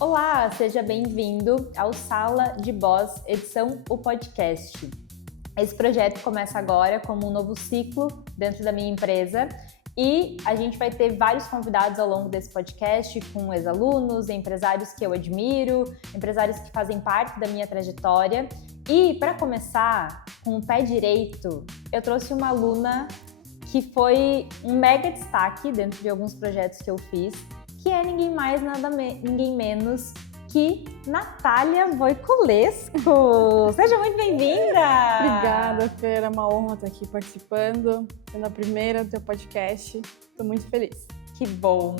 Olá, seja bem-vindo ao Sala de Boss, edição O Podcast. Esse projeto começa agora como um novo ciclo dentro da minha empresa e a gente vai ter vários convidados ao longo desse podcast com ex-alunos, empresários que eu admiro, empresários que fazem parte da minha trajetória. E para começar, com o pé direito, eu trouxe uma aluna que foi um mega destaque dentro de alguns projetos que eu fiz, que é ninguém mais, ninguém menos que Natália Voiculescu. Seja muito bem-vinda! Obrigada, Fer. É uma honra estar aqui participando, sendo a primeira do teu podcast. Estou muito feliz. Que bom!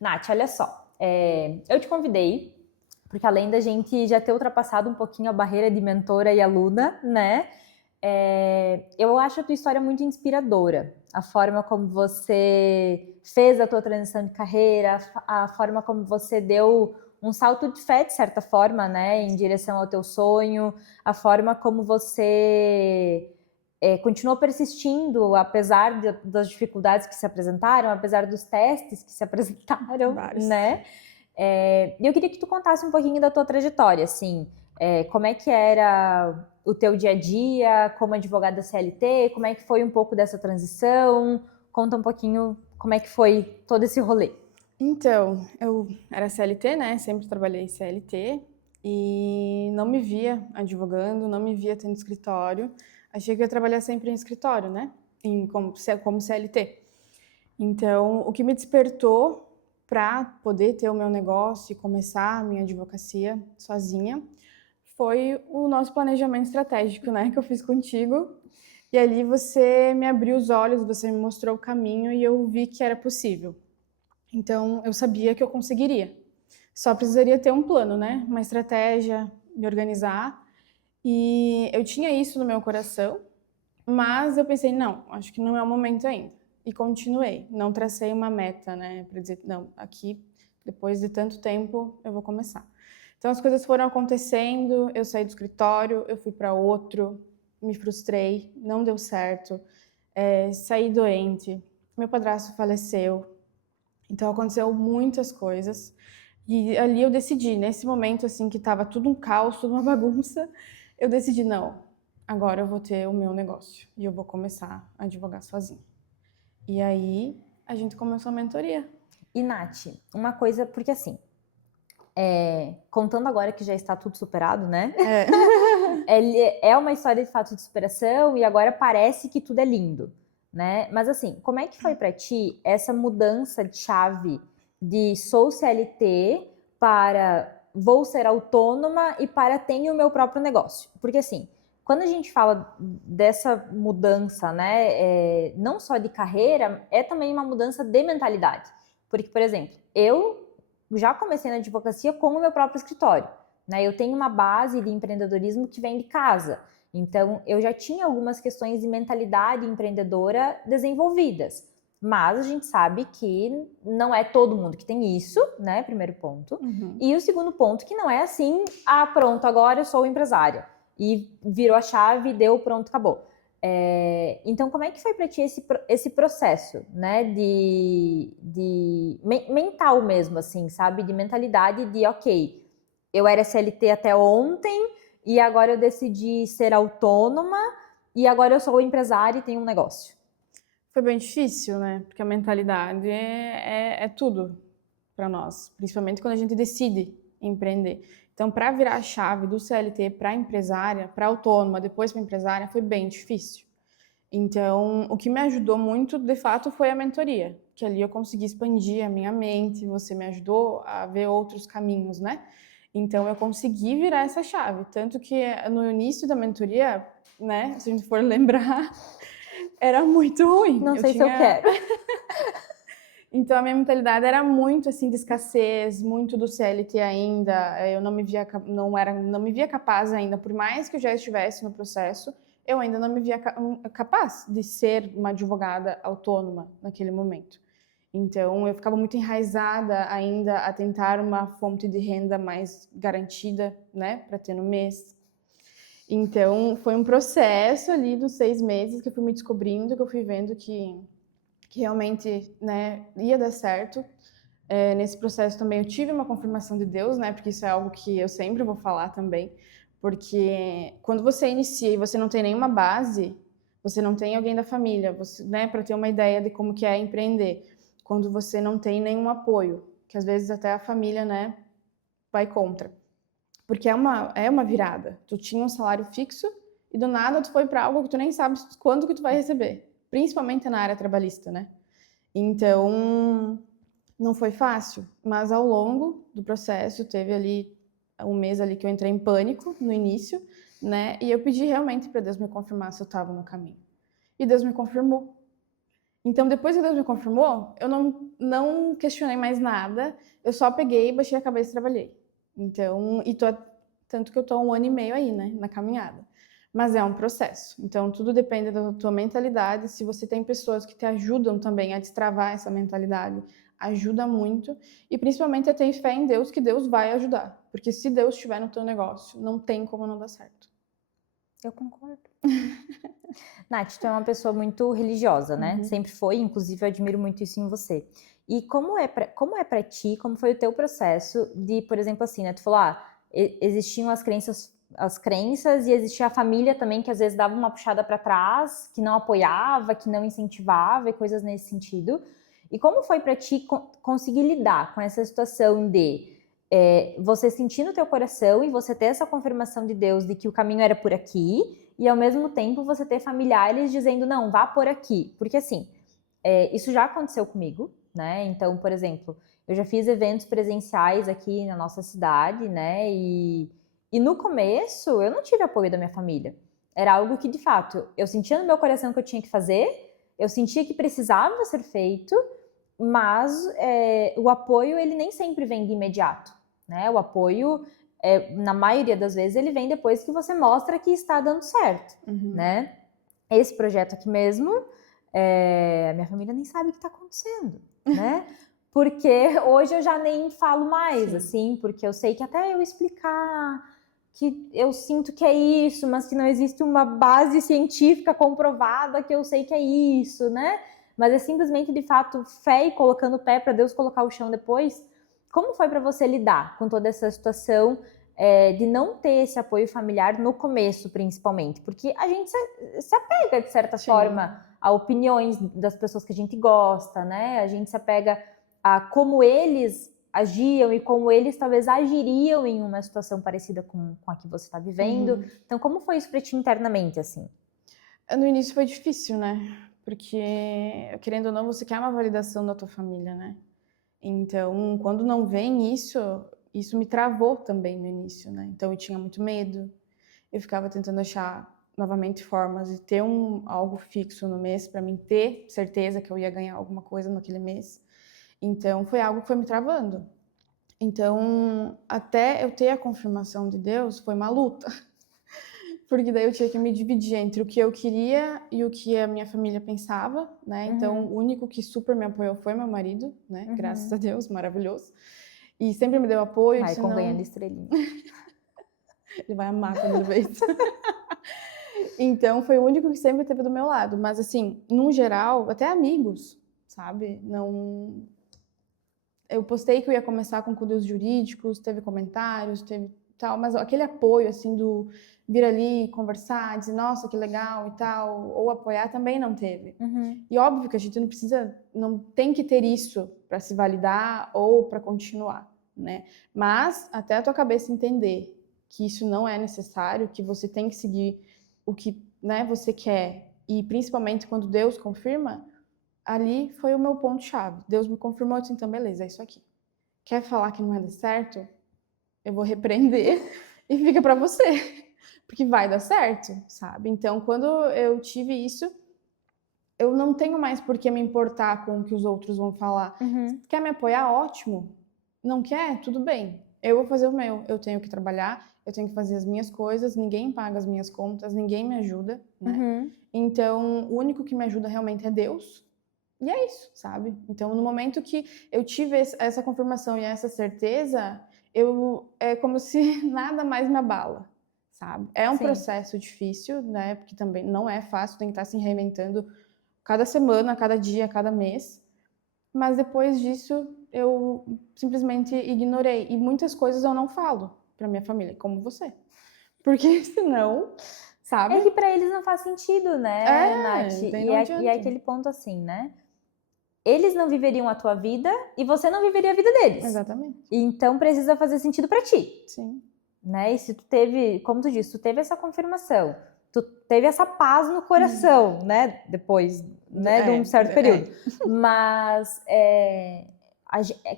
Nath, olha só, eu te convidei, porque além da gente já ter ultrapassado um pouquinho a barreira de mentora e aluna, né? Eu acho a tua história muito inspiradora. A forma como você fez a tua transição de carreira, a forma como você deu um salto de fé, de certa forma, né? Em direção ao teu sonho, a forma como você continuou persistindo, apesar das dificuldades que se apresentaram, apesar dos testes que se apresentaram, Vários. né? Eu queria que tu contasse um pouquinho da tua trajetória, assim, como é que era o teu dia a dia como advogada CLT, como é que foi um pouco dessa transição, conta um pouquinho como é que foi todo esse rolê. Então, eu era CLT, né? Sempre trabalhei CLT e não me via advogando, não me via tendo escritório. Achei que eu ia trabalhar sempre em escritório, né? Como CLT. Então, o que me despertou para poder ter o meu negócio e começar a minha advocacia sozinha foi o nosso planejamento estratégico, né? Que eu fiz contigo. E ali você me abriu os olhos, você me mostrou o caminho e eu vi que era possível. Então, eu sabia que eu conseguiria. Só precisaria ter um plano, né? Uma estratégia, me organizar. E eu tinha isso no meu coração, mas eu pensei, não, acho que não é o momento ainda. E continuei. Não tracei uma meta, né? Para dizer, não, aqui, depois de tanto tempo, eu vou começar. Então, as coisas foram acontecendo, eu saí do escritório, eu fui para outro, me frustrei, não deu certo, saí doente, meu padrasto faleceu. Então, aconteceu muitas coisas. E ali eu decidi, nesse momento, assim, que estava tudo um caos, tudo uma bagunça, eu decidi, não, agora eu vou ter o meu negócio e eu vou começar a advogar sozinha. E aí, a gente começou a mentoria. E Nath, uma coisa, porque assim, contando agora que já está tudo superado, né? É uma história de fato de superação e agora parece que tudo é lindo, né? Mas assim, como é que foi para ti essa mudança de chave de sou CLT para vou ser autônoma e para tenho o meu próprio negócio? Porque assim, quando a gente fala dessa mudança, né, não só de carreira, é também uma mudança de mentalidade. Porque, por exemplo, eu já comecei na advocacia com o meu próprio escritório, né? Eu tenho uma base de empreendedorismo que vem de casa. Então, eu já tinha algumas questões de mentalidade empreendedora desenvolvidas. Mas a gente sabe que não é todo mundo que tem isso, né? Primeiro ponto. Uhum. E o segundo ponto, que não é assim, pronto, agora eu sou empresária. E virou a chave, deu, pronto, acabou. Então, como é que foi para ti esse processo, né, de mental mesmo, assim, sabe, de mentalidade de, ok, eu era CLT até ontem e agora eu decidi ser autônoma e agora eu sou empresária e tenho um negócio? Foi bem difícil, né? Porque a mentalidade é tudo para nós, principalmente quando a gente decide empreender. Então, para virar a chave do CLT para empresária, para autônoma, depois para empresária, foi bem difícil. Então, o que me ajudou muito, de fato, foi a mentoria, que ali eu consegui expandir a minha mente, você me ajudou a ver outros caminhos, né? Então, eu consegui virar essa chave. Tanto que no início da mentoria, né, se a gente for lembrar, era muito ruim. Não sei se eu quero. Então, a minha mentalidade era muito, assim, de escassez, muito do CLT ainda. Eu não me via capaz ainda, por mais que eu já estivesse no processo, eu ainda não me via capaz de ser uma advogada autônoma naquele momento. Então, eu ficava muito enraizada ainda a tentar uma fonte de renda mais garantida, né, para ter no mês. Então, foi um processo ali dos 6 meses que eu fui me descobrindo, que eu fui vendo que realmente, né, ia dar certo. Nesse processo também eu tive uma confirmação de Deus, né, porque isso é algo que eu sempre vou falar também, porque quando você inicia e você não tem nenhuma base, você não tem alguém da família, você, né, para ter uma ideia de como que é empreender, quando você não tem nenhum apoio, que às vezes até a família, né, vai contra. Porque é uma virada. Tu tinha um salário fixo e do nada tu foi para algo que tu nem sabe quando que tu vai receber, principalmente na área trabalhista, né? Então, não foi fácil, mas ao longo do processo teve ali um mês ali que eu entrei em pânico no início, né? E eu pedi realmente para Deus me confirmar se eu estava no caminho. E Deus me confirmou. Então, depois que Deus me confirmou, eu não questionei mais nada, eu só peguei, baixei a cabeça e trabalhei. Então, tanto que eu tô há 1 ano e meio aí, né, na caminhada. Mas é um processo. Então, tudo depende da tua mentalidade. Se você tem pessoas que te ajudam também a destravar essa mentalidade, ajuda muito. E principalmente a ter fé em Deus, que Deus vai ajudar. Porque se Deus estiver no teu negócio, não tem como não dar certo. Eu concordo. Nath, tu é uma pessoa muito religiosa, né? Uhum. Sempre foi, inclusive eu admiro muito isso em você. E como é pra ti, como foi o teu processo de, por exemplo, assim, né? Tu falou, existiam as crenças e existia a família também que às vezes dava uma puxada para trás, que não apoiava, que não incentivava e coisas nesse sentido. E como foi pra ti conseguir lidar com essa situação de você sentir no teu coração e você ter essa confirmação de Deus de que o caminho era por aqui, e ao mesmo tempo você ter familiares dizendo, não, vá por aqui. Porque assim, isso já aconteceu comigo, né? Então, por exemplo, eu já fiz eventos presenciais aqui na nossa cidade, né? E no começo eu não tive apoio da minha família. Era algo que, de fato, eu sentia no meu coração que eu tinha que fazer, eu sentia que precisava ser feito, mas o apoio, ele nem sempre vem de imediato, né? O apoio, na maioria das vezes, ele vem depois que você mostra que está dando certo, né? Esse projeto aqui mesmo, a minha família nem sabe o que está acontecendo, né? Porque hoje eu já nem falo mais, assim, porque eu sei que até eu explicar que eu sinto que é isso, mas que não existe uma base científica comprovada que eu sei que é isso, né? Mas é simplesmente, de fato, fé e colocando o pé para Deus colocar o chão depois. Como foi para você lidar com toda essa situação de não ter esse apoio familiar no começo, principalmente? Porque a gente se apega, de certa forma, a opiniões das pessoas que a gente gosta, né? A gente se apega a como eles agiam e como eles talvez agiriam em uma situação parecida com a que você está vivendo. Então, como foi isso para ti internamente, assim? No início foi difícil, né? Porque, querendo ou não, você quer uma validação da tua família, né? Então, quando não vem isso me travou também no início, né? Então, eu tinha muito medo. Eu ficava tentando achar novamente formas de ter algo fixo no mês para mim ter certeza que eu ia ganhar alguma coisa naquele mês. Então, foi algo que foi me travando. Então, até eu ter a confirmação de Deus, foi uma luta. Porque daí eu tinha que me dividir entre o que eu queria e o que a minha família pensava, né? Então, o único que super me apoiou foi meu marido, né? Graças a Deus, maravilhoso. E sempre me deu apoio. Vai ganhando estrelinha. Ele vai amar quando ele vê isso. Então, foi o único que sempre esteve do meu lado. Mas, assim, no geral, até amigos, sabe? Não... Eu postei que eu ia começar com conteúdos jurídicos, teve comentários, teve tal, mas aquele apoio, assim, do vir ali, conversar, dizer, nossa, que legal e tal, ou apoiar, também não teve. E óbvio que a gente não tem que ter isso para se validar ou para continuar, né? Mas até a tua cabeça entender que isso não é necessário, que você tem que seguir o que, né, você quer, e principalmente quando Deus confirma, ali foi o meu ponto-chave. Deus me confirmou, eu disse, então beleza, é isso aqui. Quer falar que não vai dar certo? Eu vou repreender e fica pra você, porque vai dar certo, sabe? Então, quando eu tive isso, eu não tenho mais por que me importar com o que os outros vão falar. Quer me apoiar? Ótimo. Não quer? Tudo bem. Eu vou fazer o meu. Eu tenho que trabalhar, eu tenho que fazer as minhas coisas, ninguém paga as minhas contas, ninguém me ajuda, né? Então, o único que me ajuda realmente é Deus. E é isso, sabe? Então, no momento que eu tive essa confirmação e essa certeza, é como se nada mais me abala, sabe? É um Sim. processo difícil, né? Porque também não é fácil, tem que estar se reinventando cada semana, cada dia, cada mês. Mas depois disso, eu simplesmente ignorei. E muitas coisas eu não falo para minha família, como você. Porque senão, sabe? É que pra eles não faz sentido, né, Nath? Daí E não é adianta. aquele ponto assim, né? Eles não viveriam a tua vida e você não viveria a vida deles. Exatamente. Então precisa fazer sentido pra ti, Sim. né? E se tu teve, como tu disse, tu teve essa confirmação, tu teve essa paz no coração, né? Depois, né, de um certo período. Mas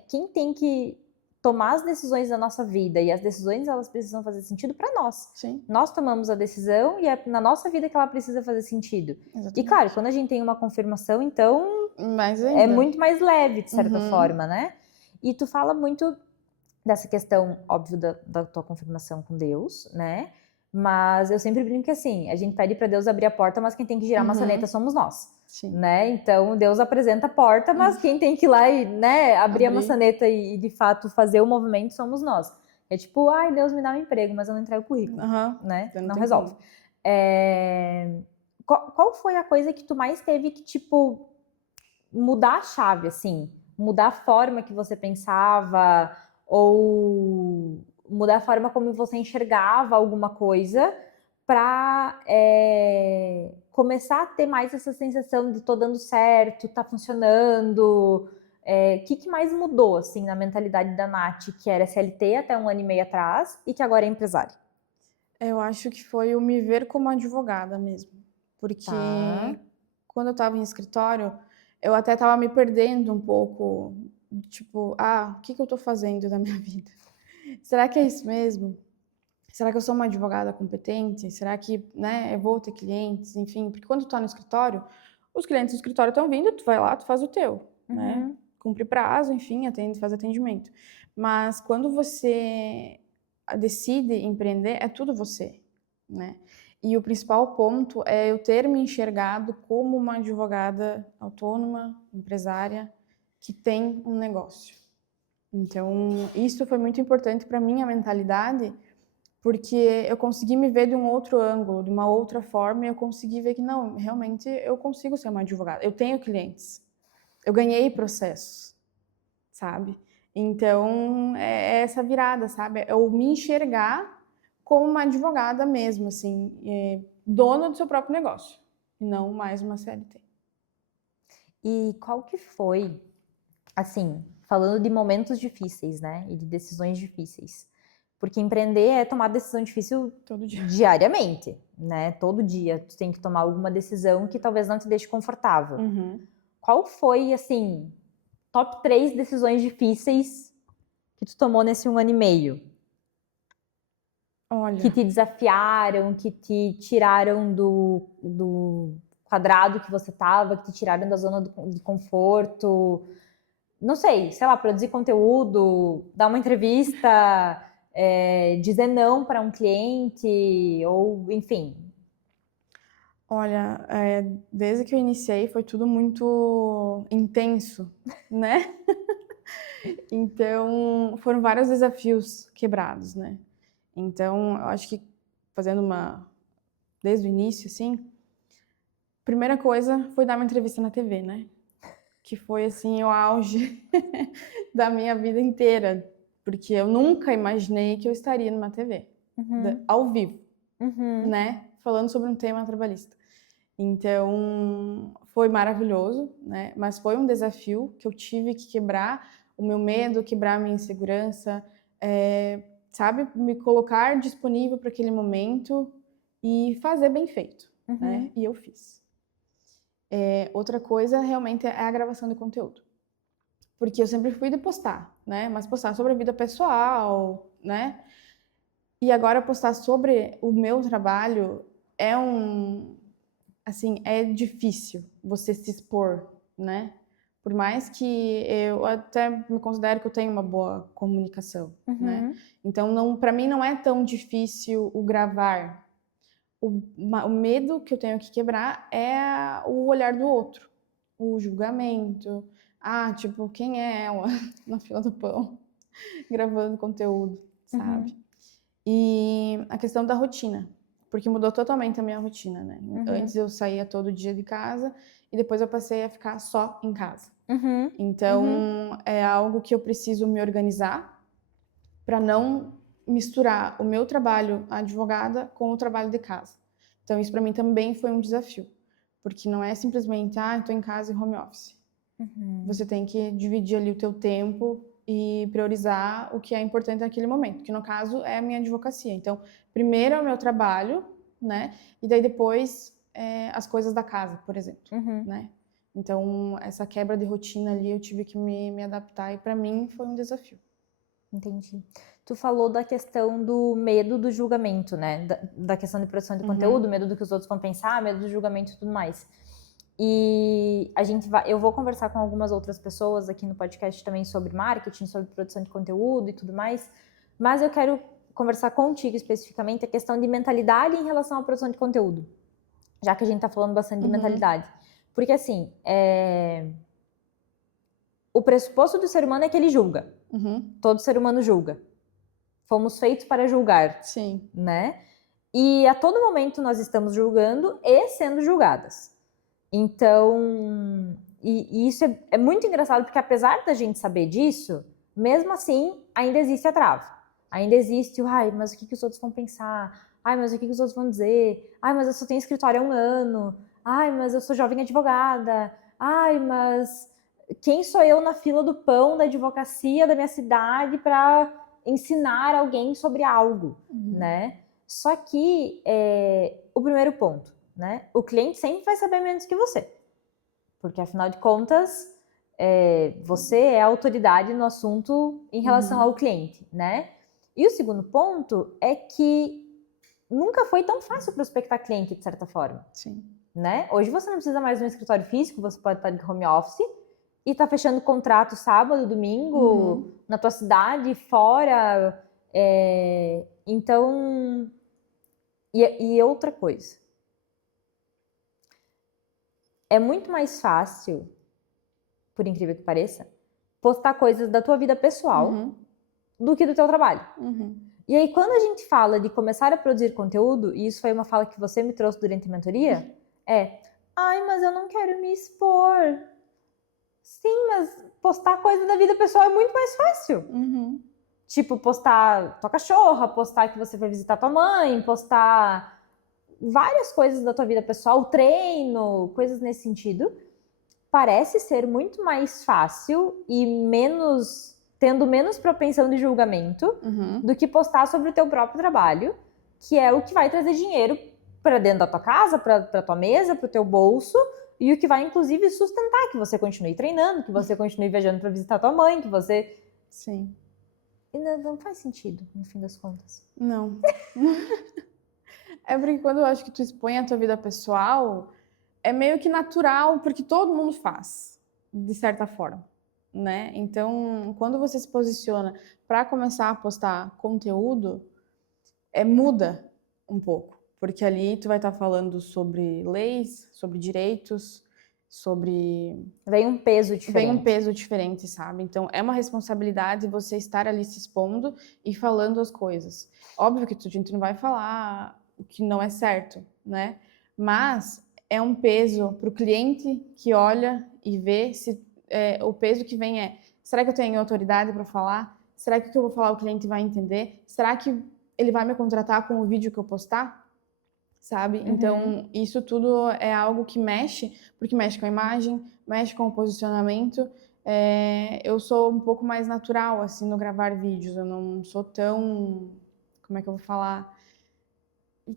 quem tem que tomar as decisões da nossa vida, e as decisões elas precisam fazer sentido para nós. Sim. Nós tomamos a decisão e é na nossa vida que ela precisa fazer sentido. Exatamente. E claro, quando a gente tem uma confirmação, então Mais ainda. é muito mais leve, de certa Uhum. forma, né? E tu fala muito dessa questão, óbvio, da tua confirmação com Deus, né? Mas eu sempre brinco que assim, a gente pede para Deus abrir a porta, mas quem tem que girar a maçaneta somos nós. Sim. Né? Então Deus apresenta a porta, mas quem tem que ir lá e, né, abrir a maçaneta e de fato fazer o movimento somos nós. É tipo, ai, Deus me dá um emprego, mas eu não entrego o currículo, né? Não resolve. Qual foi a coisa que tu mais teve que, tipo, mudar a chave, assim? Mudar a forma que você pensava ou mudar a forma como você enxergava alguma coisa para começar a ter mais essa sensação de tô dando certo, tá funcionando. O que mais mudou, assim, na mentalidade da Nath, que era CLT até 1 ano e meio atrás e que agora é empresária? Eu acho que foi o me ver como advogada mesmo. Porque quando eu estava em escritório, eu até estava me perdendo um pouco. Tipo, o que eu estou fazendo da minha vida? Será que é isso mesmo? Será que eu sou uma advogada competente? Será que, né, eu vou ter clientes? Enfim, porque quando tu tá no escritório, os clientes do escritório estão vindo, tu vai lá, tu faz o teu, né? Cumpre prazo, enfim, faz atendimento. Mas quando você decide empreender, é tudo você, né? E o principal ponto é eu ter me enxergado como uma advogada autônoma, empresária, que tem um negócio. Então, isso foi muito importante para minha mentalidade, porque eu consegui me ver de um outro ângulo, de uma outra forma, e eu consegui ver que não, realmente eu consigo ser uma advogada. Eu tenho clientes, eu ganhei processos, sabe? Então, é essa virada, sabe? É eu me enxergar como uma advogada mesmo, assim, dona do seu próprio negócio, e não mais uma CLT. E qual que foi, assim, falando de momentos difíceis, né, e de decisões difíceis, porque empreender é tomar decisão difícil todo dia, diariamente, né, todo dia tu tem que tomar alguma decisão que talvez não te deixe confortável. Qual foi, assim, top 3 decisões difíceis que tu tomou nesse 1 ano e meio? Olha, que te desafiaram, que te tiraram do quadrado que você tava, que te tiraram da zona de conforto. Não sei lá, produzir conteúdo, dar uma entrevista, dizer não para um cliente, ou enfim. Olha, desde que eu iniciei foi tudo muito intenso, né? Então, foram vários desafios quebrados, né? Então, eu acho que fazendo desde o início, assim, primeira coisa foi dar uma entrevista na TV, né? Que foi, assim, o auge da minha vida inteira. Porque eu nunca imaginei que eu estaria numa TV, ao vivo, né? Falando sobre um tema trabalhista. Então, foi maravilhoso, né? Mas foi um desafio que eu tive que quebrar o meu medo, quebrar a minha insegurança, sabe? Me colocar disponível para aquele momento e fazer bem feito, né? E eu fiz. Outra coisa, realmente, é a gravação de conteúdo. Porque eu sempre fui de postar, né? Mas postar sobre a vida pessoal, né? E agora postar sobre o meu trabalho assim, é difícil você se expor, né? Por mais que eu até me considero que eu tenho uma boa comunicação, né? Então, para mim não é tão difícil o gravar. O medo que eu tenho que quebrar é o olhar do outro, o julgamento. Ah, tipo, quem é ela na fila do pão, gravando conteúdo, sabe? E a questão da rotina, porque mudou totalmente a minha rotina, né? Antes eu saía todo dia de casa e depois eu passei a ficar só em casa. Então, é algo que eu preciso me organizar para não misturar o meu trabalho advogada com o trabalho de casa. Então, isso para mim também foi um desafio, porque não é simplesmente, estou em casa e home office. Você tem que dividir ali o teu tempo e priorizar o que é importante naquele momento, que no caso é a minha advocacia. Então, primeiro é o meu trabalho, né? E daí depois as coisas da casa, por exemplo, né? Então, essa quebra de rotina ali eu tive que me adaptar e para mim foi um desafio. Entendi. Tu falou da questão do medo do julgamento, né? Da questão de produção de conteúdo, medo do que os outros vão pensar, medo do julgamento e tudo mais. E eu vou conversar com algumas outras pessoas aqui no podcast também sobre marketing, sobre produção de conteúdo e tudo mais, mas eu quero conversar contigo especificamente a questão de mentalidade em relação à produção de conteúdo, já que a gente tá falando bastante de mentalidade. Porque assim, o pressuposto do ser humano é que ele julga. Todo ser humano julga. Fomos feitos para julgar. Sim. Né? E a todo momento nós estamos julgando e sendo julgadas. Então, e isso é muito engraçado, porque apesar da gente saber disso, mesmo assim, ainda existe a trava. Ainda existe o, mas o que os outros vão pensar? Mas o que os outros vão dizer? Mas eu só tenho escritório há 1 ano. Mas eu sou jovem advogada. Mas quem sou eu na fila do pão da advocacia da minha cidade para ensinar alguém sobre algo, né? Só que o primeiro ponto, né? O cliente sempre vai saber menos que você, porque afinal de contas você é a autoridade no assunto em relação ao cliente, né? E o segundo ponto é que nunca foi tão fácil prospectar cliente de certa forma. Sim. Né? Hoje você não precisa mais de um escritório físico, você pode estar de home office e tá fechando contrato sábado, domingo, na tua cidade, fora. Então, e outra coisa. É muito mais fácil, por incrível que pareça, postar coisas da tua vida pessoal do que do teu trabalho. E aí, quando a gente fala de começar a produzir conteúdo, e isso foi uma fala que você me trouxe durante a mentoria, mas eu não quero me expor. Sim, mas postar coisa da vida pessoal é muito mais fácil. Tipo, postar tua cachorra, postar que você foi visitar tua mãe, postar várias coisas da tua vida pessoal, treino, coisas nesse sentido. Parece ser muito mais fácil e tendo menos propensão de julgamento do que postar sobre o teu próprio trabalho, que é o que vai trazer dinheiro para dentro da tua casa, para tua mesa, para o teu bolso, e o que vai, inclusive, sustentar que você continue treinando, que você continue viajando para visitar tua mãe, que você... Sim. E não faz sentido, no fim das contas. Não. É porque quando eu acho que tu expõe a tua vida pessoal, é meio que natural, porque todo mundo faz, de certa forma, né? Então, quando você se posiciona para começar a postar conteúdo, muda um pouco. Porque ali tu vai estar falando sobre leis, sobre direitos, sobre... Vem um peso diferente. Vem um peso diferente, sabe? Então, é uma responsabilidade você estar ali se expondo e falando as coisas. Óbvio que a gente não vai falar o que não é certo, né? Mas é um peso para o cliente que olha e vê se o peso que vem será que eu tenho autoridade para falar? Será que o que eu vou falar o cliente vai entender? Será que ele vai me contratar com o vídeo que eu postar? Sabe? Então, isso tudo é algo que mexe, porque mexe com a imagem, mexe com o posicionamento. Eu sou um pouco mais natural, assim, no gravar vídeos. Eu não sou tão... Como é que eu vou falar?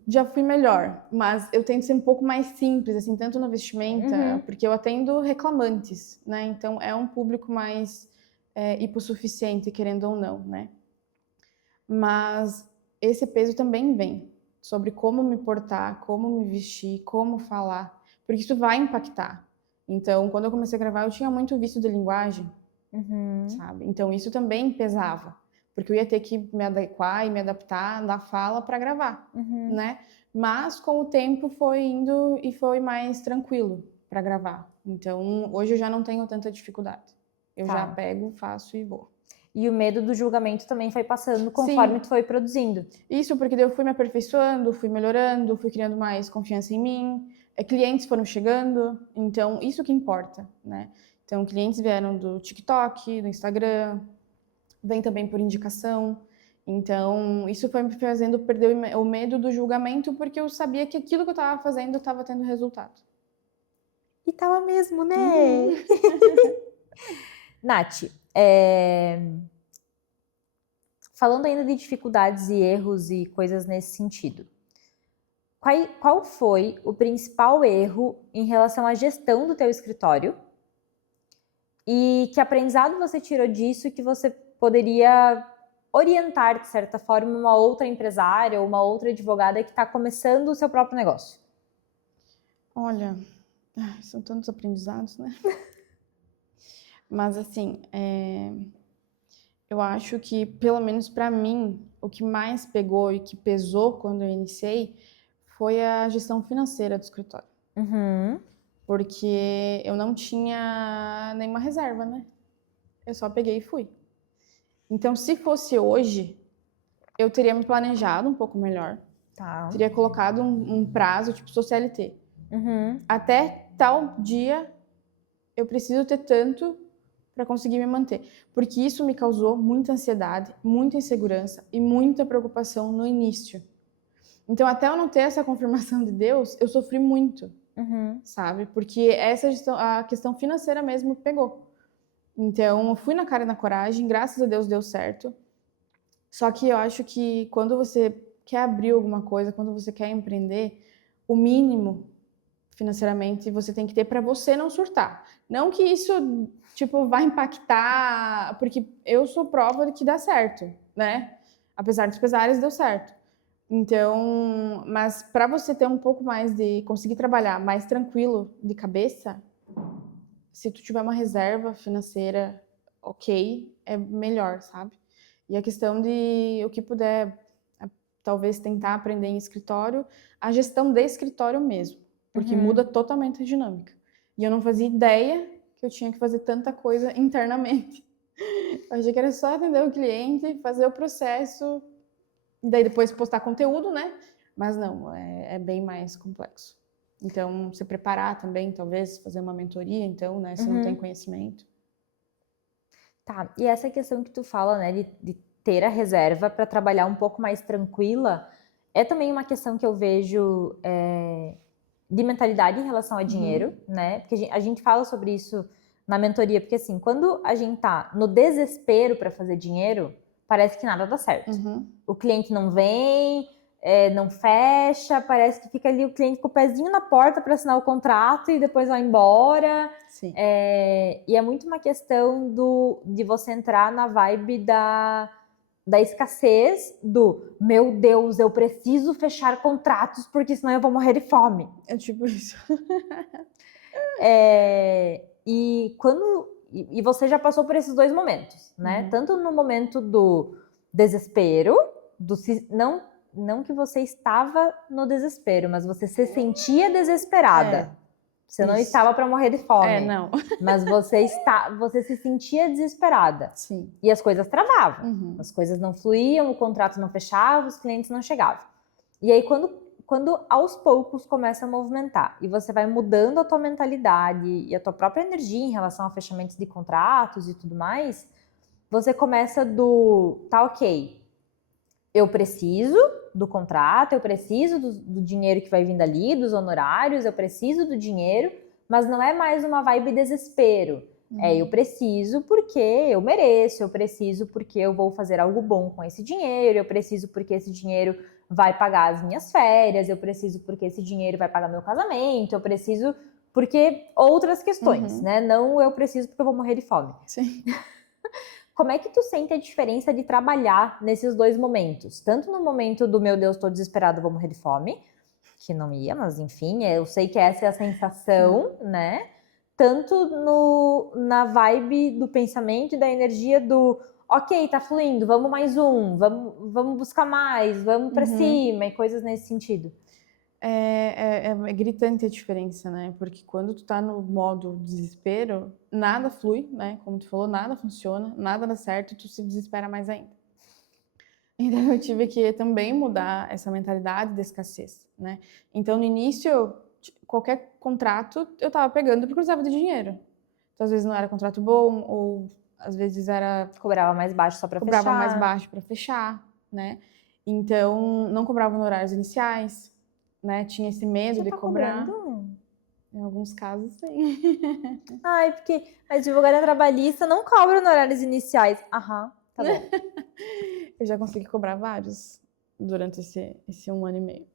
Já fui melhor, mas eu tento ser um pouco mais simples, assim, tanto na vestimenta, porque eu atendo reclamantes, né? Então, é um público mais hipossuficiente, querendo ou não, né? Mas esse peso também vem sobre como me portar, como me vestir, como falar, porque isso vai impactar. Então, quando eu comecei a gravar, eu tinha muito vício de linguagem, sabe? Então, isso também pesava, porque eu ia ter que me adequar e me adaptar na fala para gravar, né? Mas, com o tempo, foi indo e foi mais tranquilo para gravar, Então, hoje eu já não tenho tanta dificuldade. Eu Tá. já pego, faço e vou. E o medo do julgamento também foi passando conforme Sim. tu foi produzindo. Isso porque daí eu fui me aperfeiçoando, fui melhorando, fui criando mais confiança em mim. Clientes foram chegando, então isso que importa, né? Então, clientes vieram do TikTok, do Instagram, vem também por indicação. Então, isso foi me fazendo perder o medo do julgamento, porque eu sabia que aquilo que eu estava fazendo estava tendo resultado. E tava mesmo, né? Nath, falando ainda de dificuldades e erros e coisas nesse sentido, qual foi o principal erro em relação à gestão do teu escritório? E que aprendizado você tirou disso que você poderia orientar, de certa forma, uma outra empresária ou uma outra advogada que está começando o seu próprio negócio? Olha, são tantos aprendizados, né? Mas assim, eu acho que, pelo menos para mim, o que mais pegou e que pesou quando eu iniciei foi a gestão financeira do escritório. Uhum. Porque eu não tinha nenhuma reserva, né? Eu só peguei e fui. Então, se fosse hoje, eu teria me planejado um pouco melhor. Tá. Teria colocado um prazo, tipo, sou CLT. Uhum. Até tal dia, eu preciso ter tanto para conseguir me manter. Porque isso me causou muita ansiedade, muita insegurança e muita preocupação no início. Então, até eu não ter essa confirmação de Deus, eu sofri muito, sabe? Porque a questão financeira mesmo pegou. Então, eu fui na cara e na coragem, graças a Deus deu certo. Só que eu acho que quando você quer abrir alguma coisa, quando você quer empreender, o mínimo financeiramente você tem que ter para você não surtar. Não que isso, tipo, vai impactar, porque eu sou prova de que dá certo, né? Apesar dos pesares, deu certo. Então, mas para você ter um pouco mais de conseguir trabalhar mais tranquilo de cabeça, se tu tiver uma reserva financeira ok, é melhor, sabe? E a questão de o que puder, talvez tentar aprender em escritório, a gestão de escritório mesmo, porque muda totalmente a dinâmica. E eu não fazia ideia que eu tinha que fazer tanta coisa internamente. Eu achei que era só atender o cliente, fazer o processo, e daí depois postar conteúdo, né? Mas não, é bem mais complexo. Então, se preparar também, talvez, fazer uma mentoria, então, né? Se não tem conhecimento. Tá, e essa questão que tu fala, né, de ter a reserva para trabalhar um pouco mais tranquila, é também uma questão que eu vejo de mentalidade em relação a dinheiro, né? Porque a gente fala sobre isso na mentoria, porque assim, quando a gente tá no desespero para fazer dinheiro, parece que nada dá certo. O cliente não vem, não fecha, parece que fica ali o cliente com o pezinho na porta para assinar o contrato e depois vai embora. Sim. E é muito uma questão de você entrar na vibe da escassez, do meu Deus, eu preciso fechar contratos porque senão eu vou morrer de fome. É tipo isso. E você já passou por esses dois momentos, né? Tanto no momento do desespero, não que você estava no desespero, mas você se sentia desesperada. Você não estava para morrer de fome. Não. Mas você se sentia desesperada. Sim. E as coisas travavam. As coisas não fluíam, o contrato não fechava, os clientes não chegavam. E aí, quando aos poucos começa a movimentar e você vai mudando a tua mentalidade e a tua própria energia em relação a fechamentos de contratos e tudo mais, você começa tá ok, eu preciso do contrato, eu preciso do dinheiro que vai vir dali, dos honorários, eu preciso do dinheiro, mas não é mais uma vibe desespero. Eu preciso porque eu mereço, eu preciso porque eu vou fazer algo bom com esse dinheiro, eu preciso porque esse dinheiro vai pagar as minhas férias, eu preciso porque esse dinheiro vai pagar meu casamento, eu preciso porque outras questões, né? Não eu preciso porque eu vou morrer de fome. Sim. Como é que tu sente a diferença de trabalhar nesses dois momentos? Tanto no momento do meu Deus, tô desesperado, vou morrer de fome, que não ia, mas enfim, eu sei que essa é a sensação, né? Tanto na vibe do pensamento e da energia do ok, tá fluindo, vamos mais vamos buscar mais, vamos pra cima e coisas nesse sentido. É gritante a diferença, né? Porque quando tu tá no modo desespero, nada flui, né? Como tu falou, nada funciona, nada dá certo, tu se desespera mais ainda. Então eu tive que também mudar essa mentalidade da escassez, né? Então no início, qualquer contrato eu tava pegando porque eu precisava de dinheiro. Então às vezes não era contrato bom, ou às vezes era Cobrava mais baixo só pra cobrava mais fechar. baixo para fechar, né? Então não cobrava no horários iniciais, né? Tinha esse medo Você de tá cobrar. cobrando? Em alguns casos, sim. Ai, porque a advogada trabalhista não cobra no horários iniciais. Aham, tá bom. Eu já consegui cobrar vários durante esse 1 ano e meio.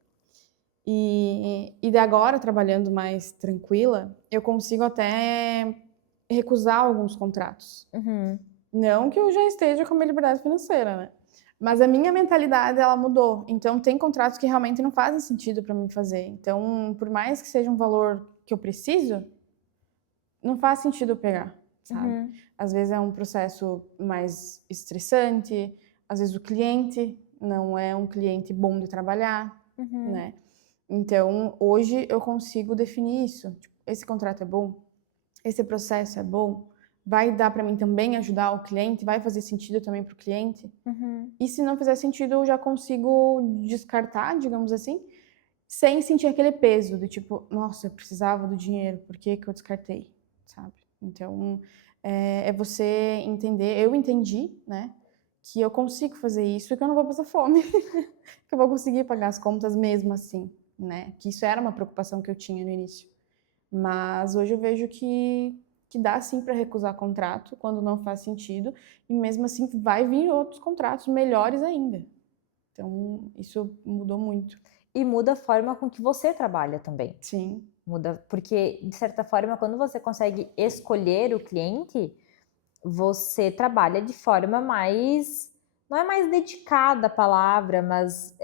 E de agora, trabalhando mais tranquila, eu consigo até recusar alguns contratos. Uhum. Não que eu já esteja com a minha liberdade financeira, né? Mas a minha mentalidade, ela mudou. Então, tem contratos que realmente não fazem sentido para mim fazer. Então, por mais que seja um valor que eu preciso, não faz sentido eu pegar, sabe? Uhum. Às vezes é um processo mais estressante, às vezes o cliente não é um cliente bom de trabalhar, Uhum. né? Então, hoje eu consigo definir isso. Tipo, esse contrato é bom, esse processo é bom, vai dar para mim também ajudar o cliente, vai fazer sentido também para o cliente. Uhum. E se não fizer sentido, eu já consigo descartar, digamos assim, sem sentir aquele peso do tipo, nossa, eu precisava do dinheiro, por que que eu descartei, sabe? Então, é você entender, eu entendi, né, que eu consigo fazer isso e que eu não vou passar fome, que eu vou conseguir pagar as contas mesmo assim, né? Que isso era uma preocupação que eu tinha no início. Mas hoje eu vejo que dá sim para recusar contrato quando não faz sentido, e mesmo assim vai vir outros contratos melhores ainda. Então, isso mudou muito. E muda a forma com que você trabalha também. Sim. Muda, porque, de certa forma, quando você consegue escolher o cliente, você trabalha de forma mais. Não é mais dedicada a palavra, mas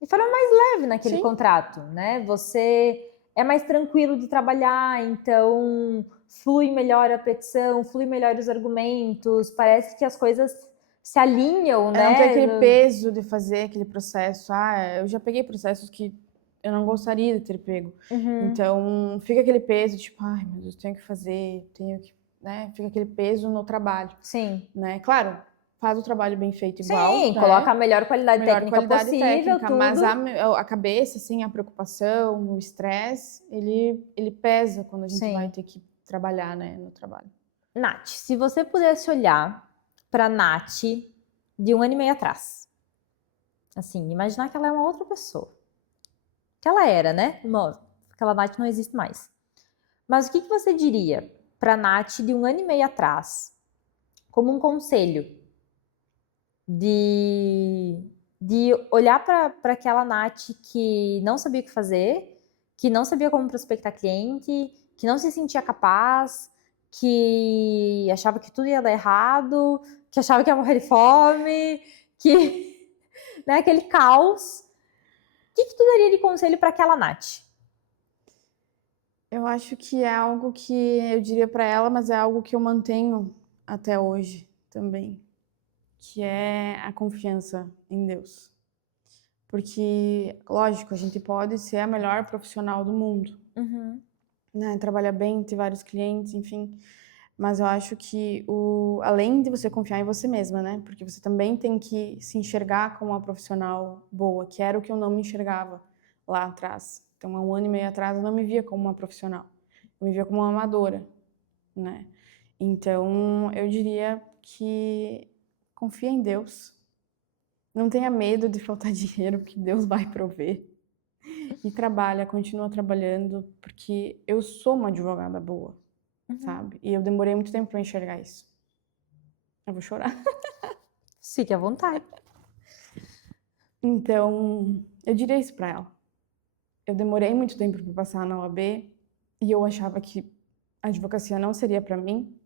de forma mais leve naquele Sim. contrato, né? Você é mais tranquilo de trabalhar, então flui melhor a petição, flui melhor os argumentos, parece que as coisas se alinham, Não tem né? aquele peso de fazer aquele processo. Eu já peguei processos que eu não gostaria de ter pego. Uhum. Então, fica aquele peso, tipo, ai, meu Deus, tenho que fazer, tenho que, né? Fica aquele peso no trabalho, Sim. né? Claro, faz o trabalho bem feito igual, Sim, coloca a né? melhor qualidade Melhor técnica qualidade possível, técnica, mas tudo. a cabeça, assim, a preocupação, o estresse, ele pesa quando a gente vai Sim. ter que trabalhar, né, no trabalho. Nath, se você pudesse olhar para Nath de 1 ano e meio atrás, assim, imaginar que ela é uma outra pessoa. Que ela era, né? Aquela Nath não existe mais. Mas o que você diria para Nath de 1 ano e meio atrás, como um conselho de olhar para aquela Nath que não sabia o que fazer, que não sabia como prospectar cliente, que não se sentia capaz, que achava que tudo ia dar errado, que achava que ia morrer de fome, que, né, aquele caos. O que tu daria de conselho para aquela Nath? Eu acho que é algo que eu diria para ela, mas é algo que eu mantenho até hoje também, que é a confiança em Deus. Porque, lógico, a gente pode ser a melhor profissional do mundo, Uhum. né? Trabalhar bem, ter vários clientes, enfim. Mas eu acho que além de você confiar em você mesma, né? Porque você também tem que se enxergar como uma profissional boa, que era o que eu não me enxergava lá atrás. Então, há 1 ano e meio atrás, eu não me via como uma profissional. Eu me via como uma amadora, né? Então, eu diria que confia em Deus. Não tenha medo de faltar dinheiro, porque Deus vai prover. E trabalha, continua trabalhando, porque eu sou uma advogada boa, sabe? E eu demorei muito tempo para enxergar isso. Eu vou chorar. Fique à vontade. Então, eu diria isso para ela. Eu demorei muito tempo para passar na OAB e eu achava que a advocacia não seria para mim.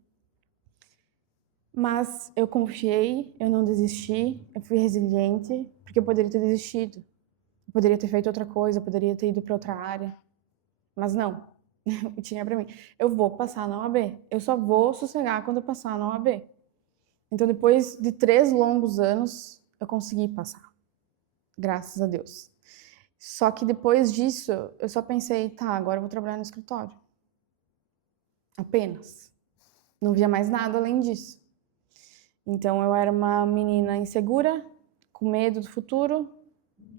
Mas eu confiei, eu não desisti, eu fui resiliente, porque eu poderia ter desistido. Eu poderia ter feito outra coisa, eu poderia ter ido para outra área. Mas não, eu tinha para mim. Eu vou passar na OAB. Eu só vou sossegar quando eu passar na OAB. Então, depois de 3 longos anos, eu consegui passar. graças a Deus. Só que depois disso, eu só pensei, tá, agora eu vou trabalhar no escritório. Apenas. Não via mais nada além disso. Então eu era uma menina insegura, com medo do futuro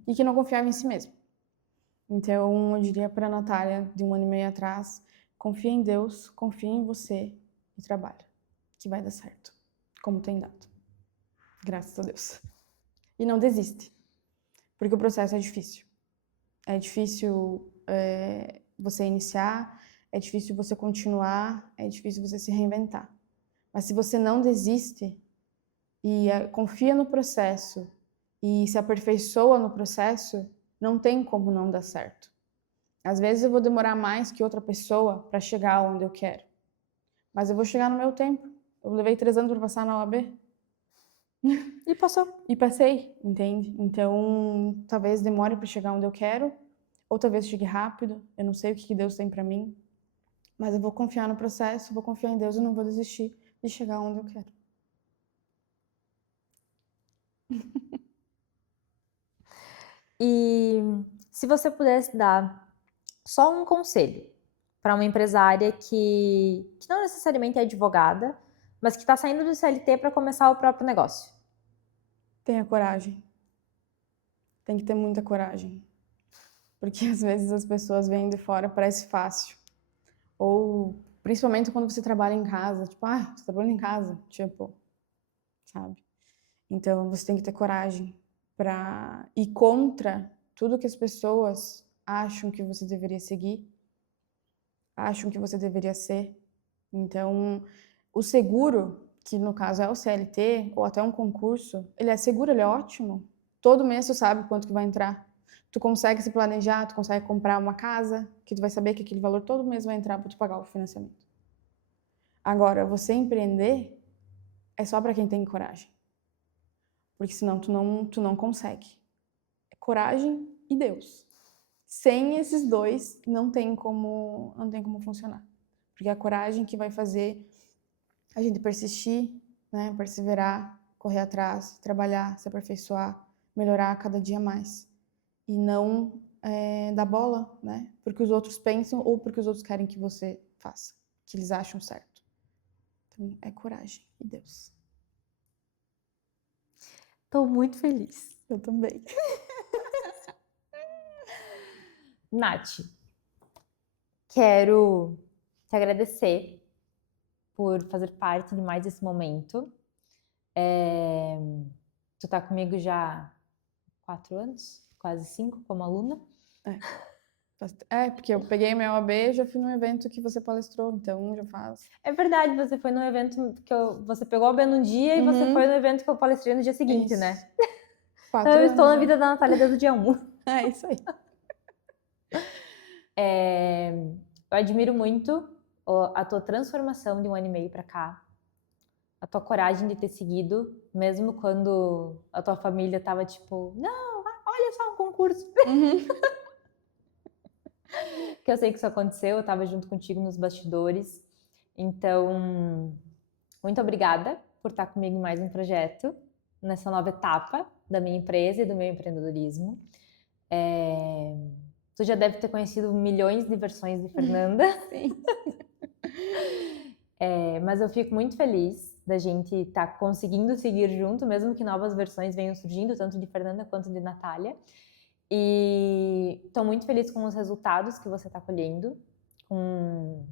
e que não confiava em si mesma. Então eu diria para a Natália, de 1 ano e meio atrás, confia em Deus, confia em você e trabalha, que vai dar certo, como tem dado. Graças a Deus. E não desiste, porque o processo é difícil. É difícil você iniciar, é difícil você continuar, é difícil você se reinventar. Mas se você não desiste e confia no processo e se aperfeiçoa no processo, não tem como não dar certo. Às vezes eu vou demorar mais que outra pessoa para chegar onde eu quero, mas eu vou chegar no meu tempo. Eu levei 3 anos para passar na OAB. E passou. E passei, entende? Então, talvez demore para chegar onde eu quero, ou talvez chegue rápido. Eu não sei o que Deus tem para mim, mas eu vou confiar no processo, vou confiar em Deus e não vou desistir de chegar onde eu quero. E se você pudesse dar só um conselho para uma empresária que não necessariamente é advogada, mas que está saindo do CLT para começar o próprio negócio. Tenha coragem. Tem que ter muita coragem. Porque às vezes as pessoas vêm de fora, parece fácil. Ou principalmente quando você trabalha em casa, tipo, você trabalha em casa, tipo, sabe? Então você tem que ter coragem para ir contra tudo que as pessoas acham que você deveria seguir, acham que você deveria ser. Então, o seguro, que no caso é o CLT ou até um concurso, ele é seguro, ele é ótimo. Todo mês tu sabe quanto que vai entrar. Tu consegue se planejar, tu consegue comprar uma casa, que tu vai saber que aquele valor todo mês vai entrar para tu pagar o financiamento. Agora, você empreender é só para quem tem coragem. Porque senão tu não consegue. É coragem e Deus. Sem esses dois, não tem como funcionar. Porque é a coragem que vai fazer a gente persistir, né, perseverar, correr atrás, trabalhar, se aperfeiçoar, melhorar cada dia mais. E não dar bola, né, porque os outros pensam ou porque os outros querem que você faça, que eles acham certo. Então, é coragem e Deus. Estou muito feliz. Eu também. Nath, quero te agradecer por fazer parte de mais esse momento. Tu tá comigo já há 4 anos, quase 5 como aluna. Porque eu peguei meu OAB e já fui num evento que você palestrou, então já faz. É verdade, você foi num evento que você pegou a OAB num dia e você foi no evento que eu palestrei no dia seguinte, Isso. né? 4 Então eu anos estou na já. vida da Natália desde o dia 1. É isso aí. Eu admiro muito a tua transformação de 1 ano e meio para cá, a tua coragem de ter seguido, mesmo quando a tua família tava tipo, não, olha só um concurso. Que eu sei que isso aconteceu, eu tava junto contigo nos bastidores. Então, muito obrigada por estar comigo em mais um projeto, nessa nova etapa da minha empresa e do meu empreendedorismo. Tu já deve ter conhecido milhões de versões de Fernanda. Sim. Mas eu fico muito feliz da gente estar conseguindo seguir junto, mesmo que novas versões venham surgindo, tanto de Fernanda quanto de Natália. E estou muito feliz com os resultados que você está colhendo, com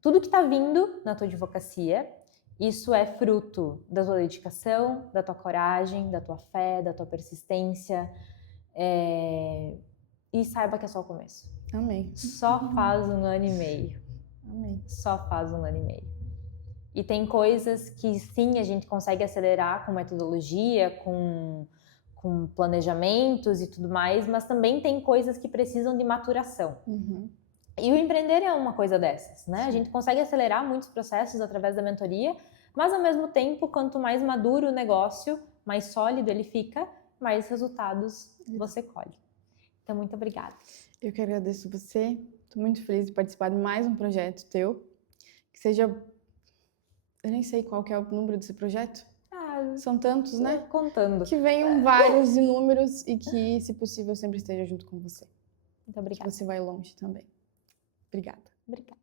tudo que está vindo na tua advocacia. Isso é fruto da tua dedicação, da tua coragem, da tua fé, da tua persistência. E saiba que é só o começo. Amém. Só faz 1 ano e meio. Amém. Só faz 1 ano e meio. E tem coisas que sim, a gente consegue acelerar com metodologia, com planejamentos e tudo mais, mas também tem coisas que precisam de maturação. E o empreender é uma coisa dessas, né? A gente consegue acelerar muitos processos através da mentoria, mas ao mesmo tempo, quanto mais maduro o negócio, mais sólido ele fica, mais resultados você colhe. Então, muito obrigada. Eu que agradeço você. Estou muito feliz de participar de mais um projeto teu. Que seja... Eu nem sei qual que é o número desse projeto. São tantos, né? Contando. Que venham vários inúmeros e que, se possível, eu sempre esteja junto com você. Muito obrigada. Que você vai longe também. Obrigada. Obrigada.